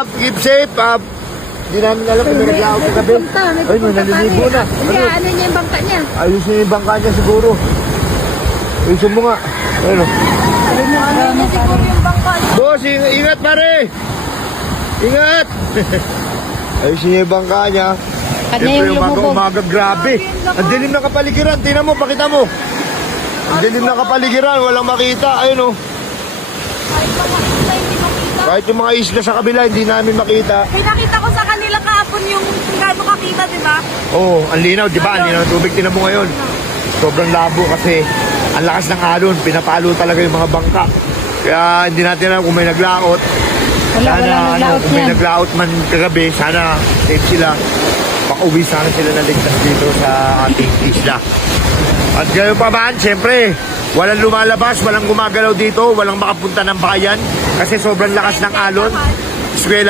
Keep safe. Hindi namin alam kung may naglaot sa gabi. Ay, may naliligo na. Ano niya yung bangka niya? Ayusin niya yung bangka niya siguro. Ayusin mo nga. Ayun o. Ano niya siguro yung bangka niya? Boss, ingat pare! Ingat! Ayusin niya yung bangka niya. Siyempre umaga, grabe. Ang dilim ng kapaligiran. Tingnan mo, pakita mo. Ang dilim ng kapaligiran, walang makita. Ayun o. Kahit yung mga isla sa kabila, hindi namin makita. Pinakita ko sa kanila kahapon yung gano'ng kakita, di ba? Oo, ang linaw, di ba? Ang linaw ng tubig. Tingnan mo ngayon. Sobrang labo kasi ang lakas ng alon. Pinapalo talaga yung mga bangka. Kaya hindi natin alam kung may naglaot. Kung may naglaot man kagabi, sana safe sila. Makauwi sana sila na ligtas dito sa ating isla. At gayon pa man, siyempre, walang lumalabas, walang gumagalaw dito, walang makapunta ng bayan kasi sobrang lakas ng alon. Eskwela